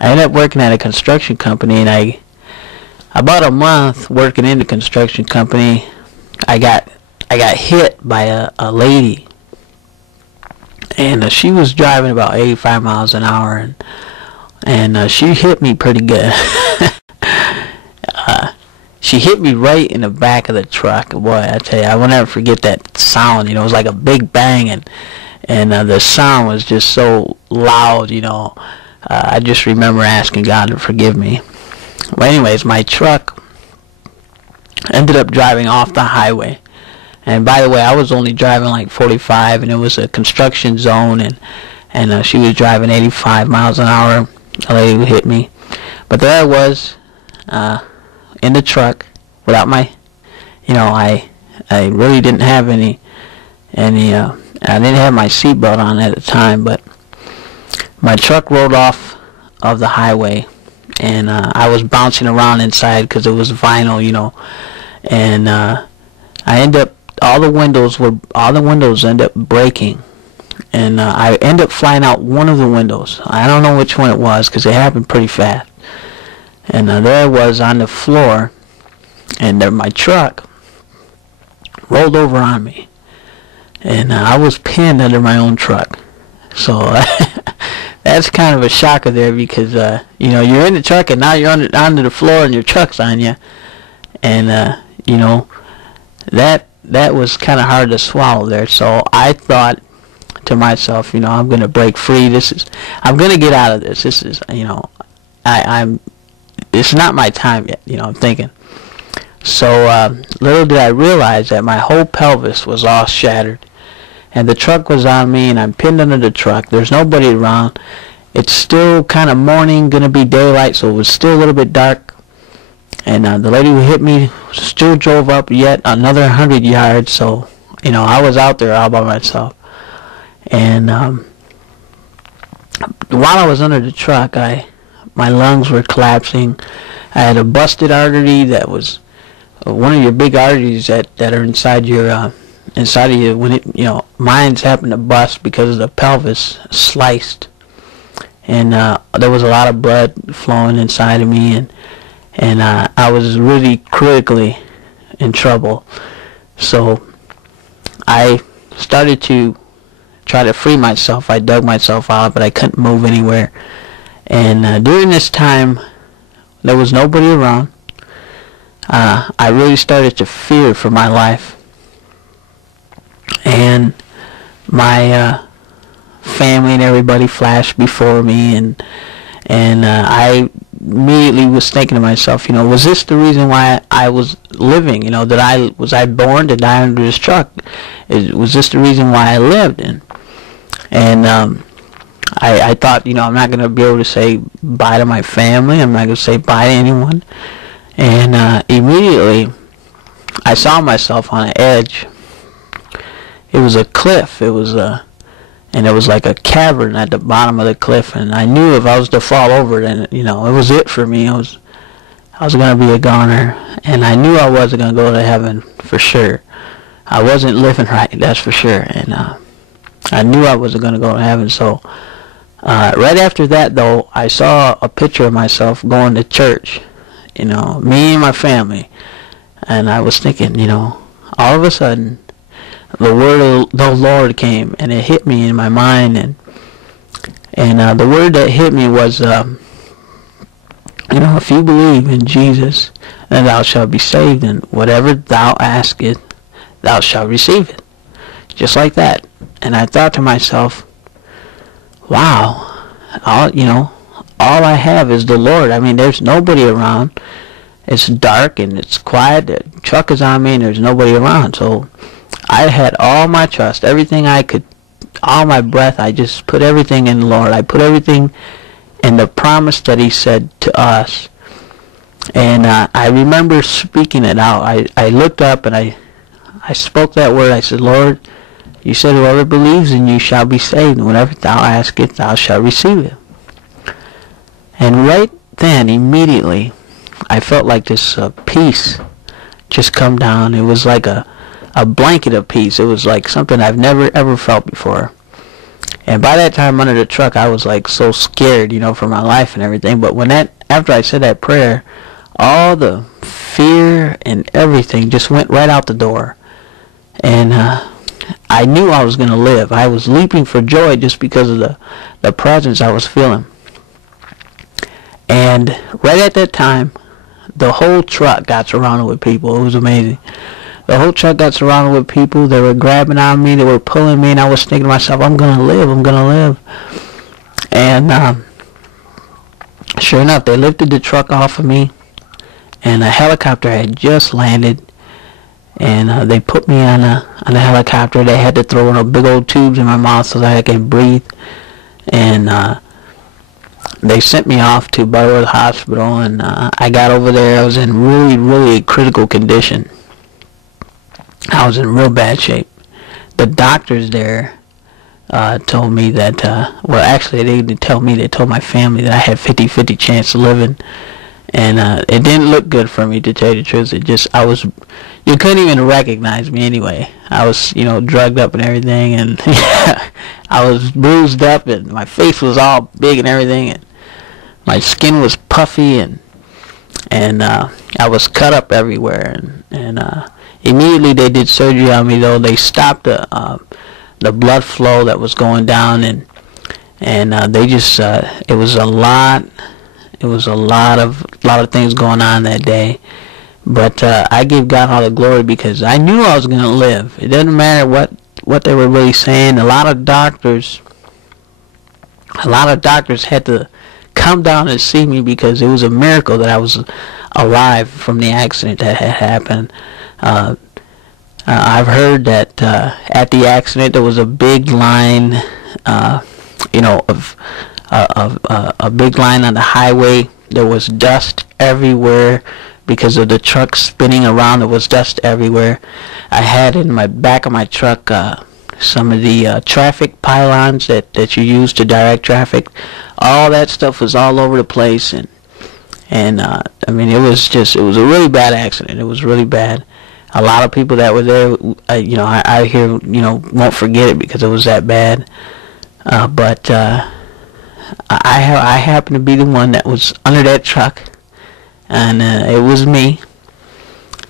I ended up working at a construction company, and about a month working in the construction company, I got hit by a lady, and she was driving about 85 miles an hour, and she hit me pretty good. She hit me right in the back of the truck. Boy, I tell you, I will never forget that sound. You know, it was like a big bang, and the sound was just so loud. You know, I just remember asking God to forgive me. Well, anyways, my truck ended up driving off the highway. And by the way, I was only driving like 45, and it was a construction zone, and she was driving 85 miles an hour. The lady hit me. But there I was, in the truck without my, you know, I really didn't have any I didn't have my seatbelt on at the time, but my truck rolled off of the highway, and I was bouncing around inside because it was vinyl, you know, and I ended up, all the windows ended up breaking, and I ended up flying out one of the windows. I don't know which one it was because it happened pretty fast. And there I was on the floor, and my truck rolled over on me, and I was pinned under my own truck. So that's kind of a shocker there, because you know, you're in the truck and now you're onto the floor and your truck's on you, and you know, that was kind of hard to swallow there. So I thought to myself, you know, I'm going to break free. I'm going to get out of this. This is, you know, it's not my time yet, you know, I'm thinking. So little did I realize that my whole pelvis was all shattered, and the truck was on me, and I'm pinned under the truck. There's nobody around. It's still kind of morning, going to be daylight, so it was still a little bit dark. And the lady who hit me still drove up yet another 100 yards, so, you know, I was out there all by myself. And while I was under the truck, my lungs were collapsing. I had a busted artery that was one of your big arteries that are inside of you. When it, you know, mine's happened to bust because the pelvis sliced, and there was a lot of blood flowing inside of me, and I was really critically in trouble. So I started to try to free myself. I dug myself out, but I couldn't move anywhere. And during this time, there was nobody around. I really started to fear for my life. And my family and everybody flashed before me, and I immediately was thinking to myself, you know, was this the reason why I was living? You know, was I born to die under this truck? Was this the reason why I lived? And I thought, you know, I'm not going to be able to say bye to my family. I'm not going to say bye to anyone. And immediately, I saw myself on an edge. It was a cliff. It was like a cavern at the bottom of the cliff. And I knew if I was to fall over, then, you know, it was it for me. I was going to be a goner. And I knew I wasn't going to go to heaven for sure. I wasn't living right, that's for sure. And I knew I wasn't going to go to heaven. So right after that, though, I saw a picture of myself going to church, you know, me and my family. And I was thinking, you know, all of a sudden, the word of the Lord came, and it hit me in my mind. And the word that hit me was, you know, if you believe in Jesus, then thou shalt be saved, and whatever thou askest, thou shalt receive it. Just like that. And I thought to myself, wow, all I have is the Lord. I mean, there's nobody around. It's dark and it's quiet. The truck is on me and there's nobody around. So I had all my trust, everything I could, all my breath. I just put everything in the Lord. I put everything in the promise that He said to us. And I remember speaking it out. I looked up and I spoke that word. I said, Lord, you said whoever believes in you shall be saved, and whatever thou askest, thou shalt receive it. And right then, immediately, I felt like this peace just come down. It was like a blanket of peace. It was like something I've never ever felt before. And by that time under the truck, I was like so scared, for my life and everything. But after I said that prayer, all the fear and everything just went right out the door. And I knew I was going to live. I was leaping for joy just because of the presence I was feeling. And right at that time, the whole truck got surrounded with people. It was amazing. The whole truck got surrounded with people. They were grabbing on me. They were pulling me. And I was thinking to myself, I'm going to live. I'm going to live. And sure enough, they lifted the truck off of me. And a helicopter had just landed. And they put me on a helicopter. They had to throw in big old tubes in my mouth so that I could breathe. And they sent me off to Butterworth Hospital. And I got over there. I was in really, really critical condition. I was in real bad shape. The doctors there told me that, well, actually, they didn't tell me. They told my family that I had 50-50 chance of living. And it didn't look good for me, to tell you the truth. You couldn't even recognize me anyway. I was, drugged up and everything. And I was bruised up, and my face was all big and everything. And my skin was puffy, and I was cut up everywhere. And immediately they did surgery on me, though. They stopped the blood flow that was going down, and they just it was a lot. It was a lot of things going on that day, but I give God all the glory because I knew I was going to live. It doesn't matter what they were really saying. A lot of doctors had to come down and see me because it was a miracle that I was alive from the accident that had happened. I've heard that at the accident there was a big line, of a big line on the highway. There was dust everywhere because of the truck spinning around. There was dust everywhere. I had in my back of my truck some of the traffic pylons that you use to direct traffic. All that stuff was all over the place, and I mean, it was a really bad accident. It was really bad. A lot of people that were there, I hear, won't forget it because it was that bad. But I happened to be the one that was under that truck, and it was me.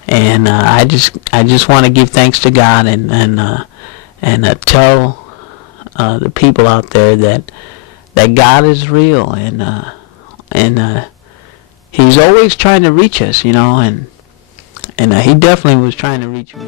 And I just want to give thanks to God and tell the people out there that God is real, and He's always trying to reach us, and He definitely was trying to reach me.